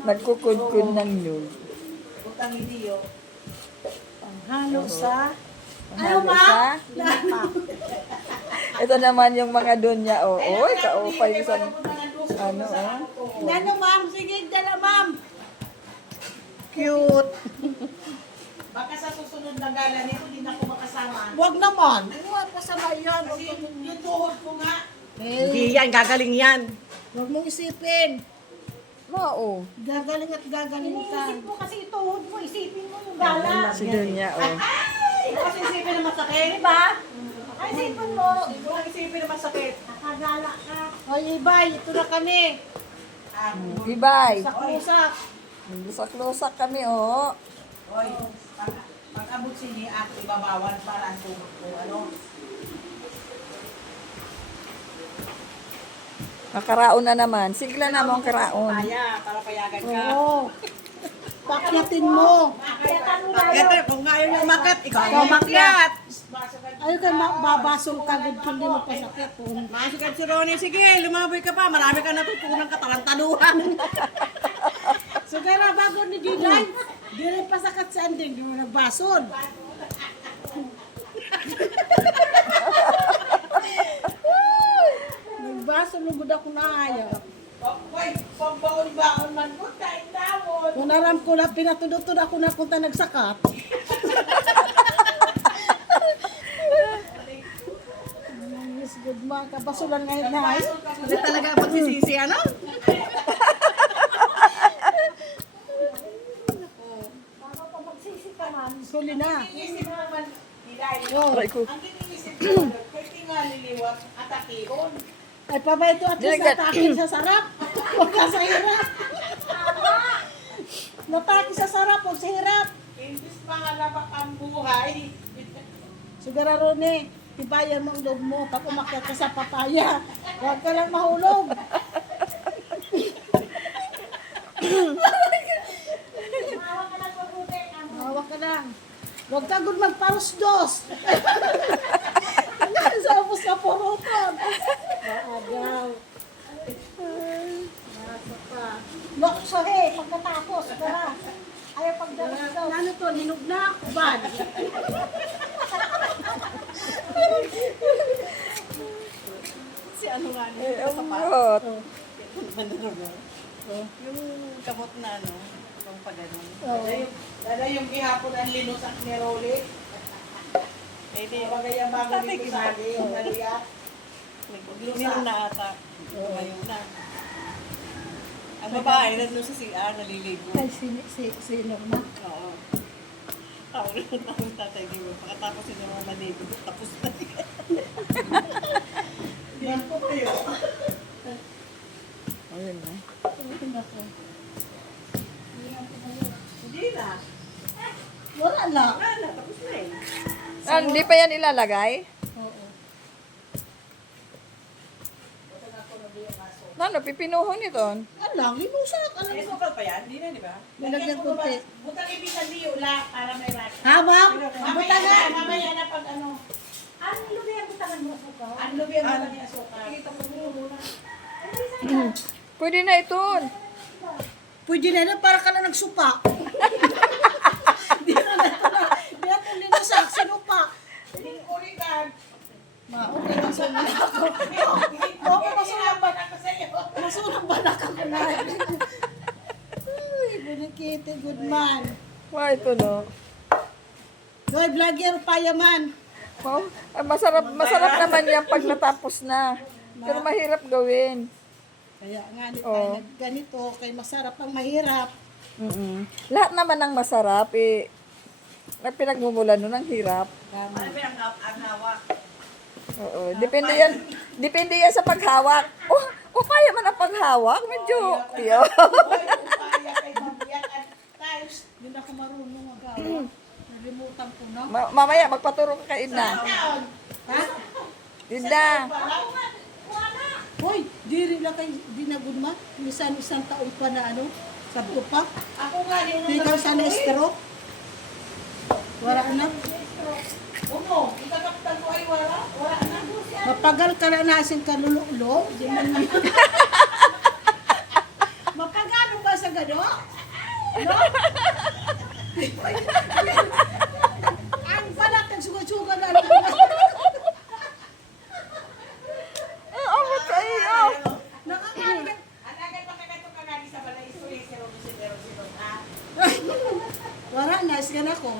Nagkukudkod ng nyug. Utang hindi yo. Halo sa Ano ba? Ito naman yung mga donya. Oh, oy, kaupay sa ano, oh. Ano ma'am? Sige, dala ma'am. Cute. Baka sa susunod na gala nito, hindi na ako makasama. Wag naman. Huwag pasama yan. Kasi yung tuhod ko nga. Hindi yan, gagaling yan. Huwag mong isipin. Oo. Gagaling at gagaling ka. Iniisip mo kasi ituhod mo, isipin mo yung gala. Si donya, oh. Kasi isipin na masakit. Diba? Ay, isipin mo. Huwag isipin na masakit. Nakagala ka. O, Ibay, ito na kami. Ibay. Sak-usak. Lusak-lusak kami, oh. Oy, pag-abot sini ako ibabawan para ang tuhod ko. Ano? Nakaraon na naman. Sigla na mo ang karaon. Kaya, para payagan ka. Oo. Pakyatin mo. Ito, kung ayaw niyo umakyat, ikaw ang umakyat. Ayaw ka babasong kagad kung di mo pasakit. Masukat si Ronnie, sige, lumaboy ka pa. Marami ka natutunan katalantaluhan. So, kaya bago ni Diday, di rin pasakit sa ending, di mo nagbason. Nagbason, lugod ako na ayaw. Oy, pagbaon-baon man ko, kain tawon. Kung naram ko na, pinatudot-tud ako na kung ta nagsakat. Yes, good man. Kabasulan ngayon na. Hindi talaga pagsisisi, ano? Bago pa magsisi ka man. Huli na. Isip mo naman, Dilay. Oh. Aray ko. Ang iniisip ko, kay tingaliliwat at akion. Ay, pabay ito at least natakin sa sarap. Huwag ka sa hirap. Nataki sa sarap, huwag sa hirap. Imbis pangalabak ang buhay. Sigara Rone, tibayan mo ang loob mo pag umakyat ka sa papaya. Huwag ka lang mahulog. Mawa ka lang mabuti. Hawak ka lang. Huwag ka gud magparos-dos. Sa upos ka puruton. Maagaw. Nasa pa. Look, sorry, pagkatapos, tara. Ayaw pagdalas daw. Ano to, hinog na? Bad. Si ano nga niya, Eh, ang rot. yung kamot na ano, pang pagano'n. Dada yung gihapon ang linusak ni Rolly. Eh di, Bagay ang bago dito sa akin, yung naliyak. meron na ata. Ngayon na. Ang babae, nandun sa CR, naliligo. Ay, sino na? Oo. Tawag ng tatay di mo. Pagkatapos sila mga maligo, tapos na. Yan po kayo. Ayun na. Hindi na. Wala lang. Wala na, tapos na eh. Ah, hindi pa yan ilalagay? Oo. Ano, pipinuhon ito? Alang, linusak. Alam Eh, mo. sukal pa yan? Hindi na, di ba? Nilagyan ko pa. Butang ibisan liyo la para may rat. Ha, ma'am? Mamaya na, mamaya na pag ano. Ano lubi ang butangan mo sa ko? Ang lubi ang mga niya sukal. Pwede na ito. Pwede na yun, para ka na nagsupa. Di na ito linusak, sinupa. Hindi ko rin ka. Okay lang sa mga ako. Oo, masulaban ako sa iyo. Masunang ba na ka na? Uy, bunikiti, good man. Wah, ito no. Goy, vlogger pa yaman. Oh, masarap naman yan pag natapos na. Pero mahirap gawin. Kaya nga, di Oo. tayo ganito, kay masarap ang mahirap. Lahat naman ng masarap, eh, na pinagmumulan nun ang hirap. Ano ba ang hawak? Oo, depende yan sa paghawak. Oh, kaya man ang paghawak, medyo, yo. Kaya kay mamaya at times. Hindi na ako marunong magawa. Nalimutan ko na. Mamaya, magpaturo ka kay Idna. Ha? Idna, Hoy, diri lang kay dinagod ma. Isang taon pa na ano, sabto pa. Ako nga din Di ka sa na-stroke. Wala na. Uno, ikakaptan ko ay wala. Wala na. Mapagal ka na nasin kalululo. Di man Ang balat, nagsugat-sugat na. Abot sa iyo. Nakakain. Ang agad pagkagato ka gani sa balay, isulit, 0-0-0, ah. Wala, nice ka na ko.